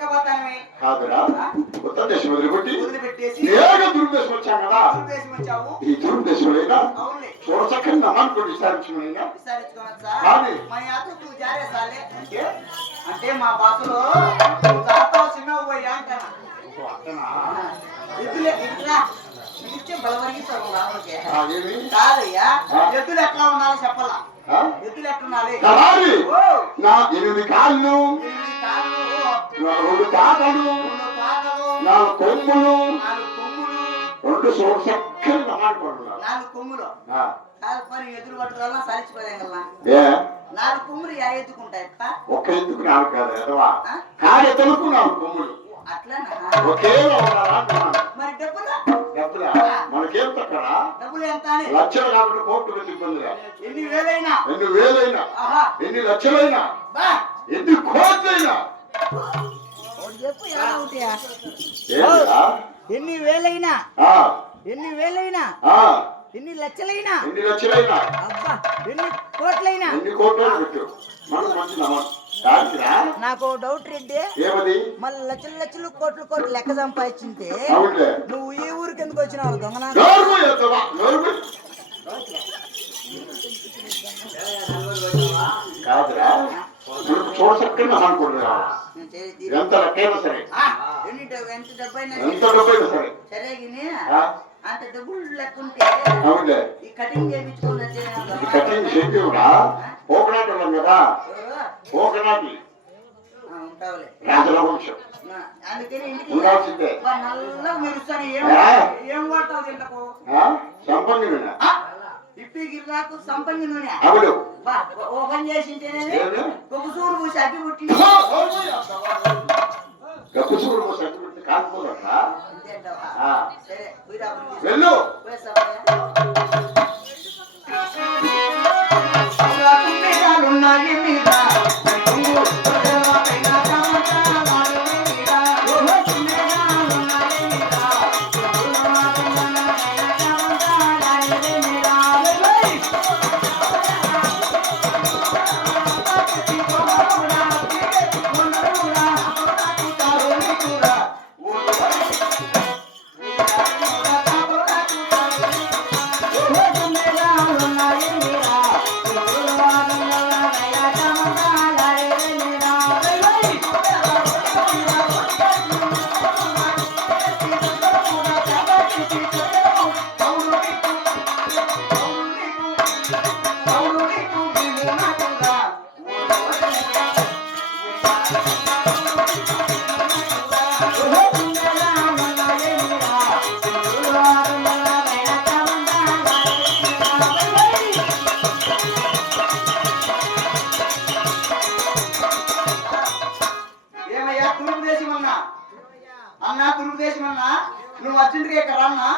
కాదురా కొత్త దేశం వదిలిపెట్టేసి ఏక దుర్దేశం వచ్చాం కదా. ఈ దుర్దేశంలో చూడచక్కని నమ్మకం విచారించుకున్నా అంటే మా భాషలో చిన్న పోయా అంటారా కాదయ్యా ఎద్దులు ఎట్లా ఉండాలి చెప్పాలా? ఎద్దులు ఎట్లుండాలి? 8 కాళ్ళు 2 పాదలు 4 కొమ్ములు 2 చక్కని నమ్మకం 4 కొమ్ములు ఎదురు పట్టుకోవాలా సరిచిపోయేగలనా? 4 కొమ్ములు ఎత్తుకుంటాయి ఒక్క ఎత్తుకు 4 కాదు ఎదవా కాడెత్తలకు 4 కొమ్ములు ఒకే మరి డబ్బులు మనకేం తక్కడ డబ్బులు ఎంత? లక్షలు కాబట్టి కోర్టు వెళ్ళి ఇబ్బందిగా. ఎన్ని వేలైనా ఎన్ని లక్షలైనా ఎన్ని కోట్లైనా ఎన్ని వేలైనా ఎన్ని లక్షలైనా అబ్బా ఎన్ని కోట్లైనా నాకు డౌట్ రెడ్డి, మళ్ళీ లక్షలు కోట్లు లెక్క సంపాదించింటే నువ్వు ఈ ఊరికి ఎందుకు వచ్చినావు దొంగనా? కాదురా చూడసక్కని అనుకుంటున్నా ఎంత లెక్కైనా సరే ఎంత డబ్బైనా సరే సరే అంత డబ్బులు లెక్కుంటే ఈ కటింగ్ కటింగ్ చేసి కూడా పోకనాటి ఉన్నాం కదా. పోకనాటి రాజుల వంశం ఉండాల్సిందే. ఏం వాడతావు తింటకు? సంపంగి నూనె ఇప్పి గిర్రాకు సంపంగి నూనె అవును ఓపెన్ చేసింటేనే గొప్పసూరు పూసి అడ్డు పుట్టి గొప్పసూరు పూసి అడ్డు పుట్టి కాకపోదట. సరే వెళ్ళు అన్నా దుర్దేశం అన్నా నువ్వు అర్జెంట్గా ఇక్కడ అన్నా.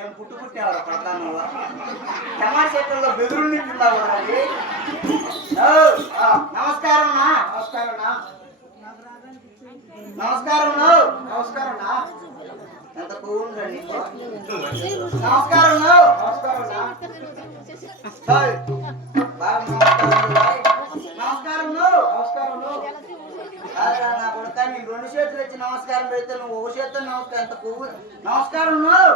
ఏం పుట్టు పుట్టావరా పడతాను టమాటా చెట్లలో బెదురు నింటున్నావు. నమస్కారం నమస్కారం నమస్కారం నమస్కారం ఎంత కొవ్వు ఉందిరా నీకు? నమస్కారం నువ్వు. హాయ్. బాగా నమస్కారం నువ్వు. కాదురా నా కొడుక, నేను 2 చేతులు ఇచ్చి నమస్కారం పెడితే నువ్వు ఒక చేతితో నమస్కారం. ఎంత కొవ్వు. నమస్కారం నువ్వు.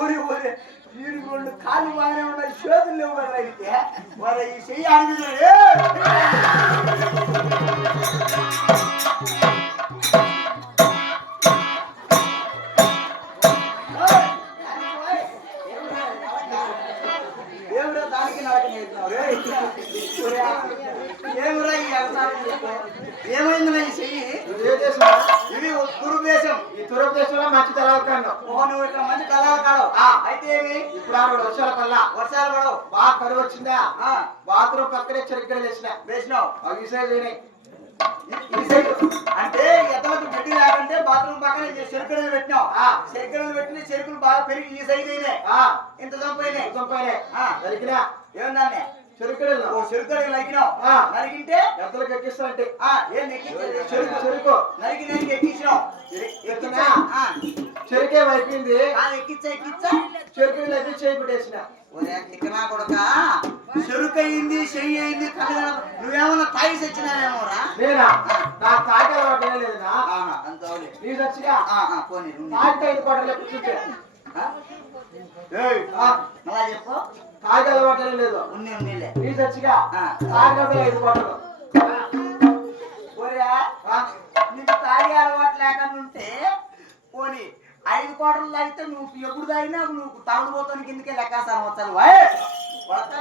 ఊరి ఊరి వీరు 2 కాళ్ళు బాగానే ఉన్నాయి, చేతులు లేవు కదా అయితే. మరి ఈ చెయ్యి అడిగినాడు. ఏమిరా దానికి నాకు ఏమిరా ఈ అవసరం? ఏమైంది నా ఈ చెయ్యి? ఇది దురుద్దేశం. ఈ దురుద్దేశంలో మంచి తలవకాడు. నువ్వు ఇక్కడ మంచి తలవకాడు. అయితే ఏమి ఇప్పుడు వర్షాల పల్ల వర్షాలు పడవు, బాగా కరువు వచ్చిందా? బాత్రూమ్ పక్కనే చెరుకు వేసినావు. అవి అంటే ఎద్దలకు గడ్డి లేకంటే బాత్రూమ్ పక్కన చెరుకులు పెట్టినావు. చెరుకులు పెట్టిన చెరుకులు బాగా పెరిగి ఈ సైజ్ అయినాయి. ఇంత చంపైనాయి దొరికినా ఏమన్నానే చెరుకు నరికినావు. నరికింటే ఎద్దలకు ఎక్కిస్తా అంటే చెరుకు నరికి ఎక్కించినావు. చెరుకే అయిపోయింది. ఎక్కిచ్చా చెరుకు నరికి చేయి పెట్టేసిన. ఇక్కడ కొడక చెరుకు అయింది, చెయ్యి అయింది. నువ్వేమన్నా తాగి సచ్చినావేమోరా? నేనా? నాకు తాగే అలవాటు ఏం లేదు. అంత నీ సచ్చిగా పోనీ తాగితే 5 కోటలే కూర్చుంటే అలా చెప్పు. తాగే అలవాటు ఏం లేదు. ఉన్నీలే నీ సచ్చిగా తాగే 5 కోటలు. నీకు తాగే అలవాటు లేకుండా ఉంటే పోనీ 5 కోటలు తాగితే నువ్వు ఎప్పుడు తాగినా నువ్వు తాగుడుపోతాను కిందకే లెక్కాసారం వచ్చాను.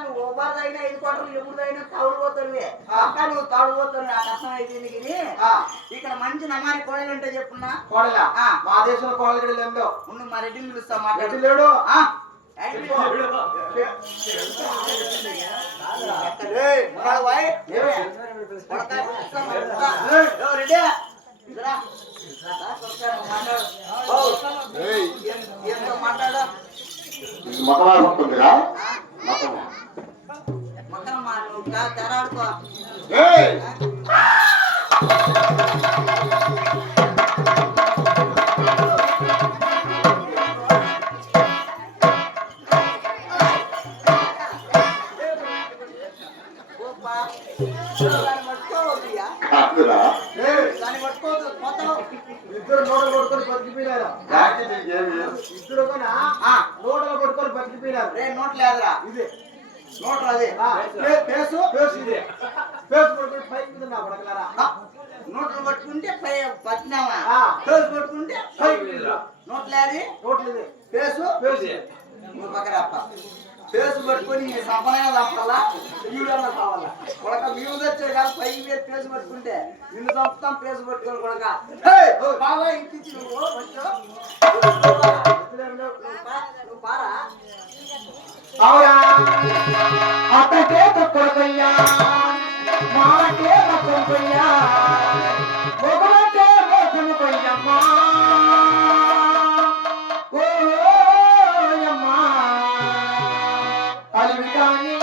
నువ్వు ఓబార్ తాగినా 5 కోటలు ఎప్పుడు తాగినా తాగుడుపోతానువే. అక్క నువ్వు తాగుడుపోతాను. నాకు అర్థం అయిపోయింది. ఇక్కడ మంచి నమాని కోడలు ఉంటే చెప్పున్నా. కోడలా? మా దేశంలో కోడలు లేదో ఉండు. మా రెడ్డిని పిలుస్తా. మాట్లాడు లేడు. మాట్లాడా మకవాసం ఉంటుందిరా. మకం తెరాడుకో. ఇద్దరు నోటలు కొట్టుకొని బతికిపోయినారు. ఇద్దరు నోటలు కొట్టుకొని బతికిపోయినారు. నోట్ లేదురా. ఇది నోట్ అది పేసు ఇదే పేసు పట్టుకుని పైకి మీద పడగలరా. నోట్లు పట్టుకుంటే పై పట్టినావా? పేసు పట్టుకుంటే పైకి నోట్ లేదు. నోట్ లేదు. పేసు నువ్వు పక్కరప్ప. పేసు పట్టుకొని సంపనైనా చంపాలా, ఈడన్నా కావాలా? కొడక మేము తెచ్చే కాదు. పైకి మీద పేసు పట్టుకుంటే నిన్ను చంపుతాం. పేసు పట్టుకొని కొడక బాగా ఇంటించి నువ్వు నువ్వు పారా. అవురా అతకే కొడుకయ్యా, మాకే కొడుకయ్యా, ఒకటే మోసము కొయ్యమ్మా. ఓయమ్మా అలివి కానీ